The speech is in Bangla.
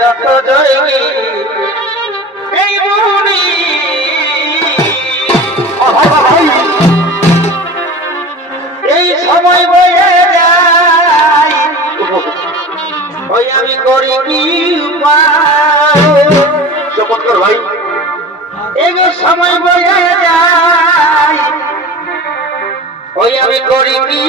যত জয়ী এই বুড়ি এই সময় বয়ে যায় ওই আমি করি কি চমৎকার ভাই এই সময় বয়ে যায় ওই আমি করি কি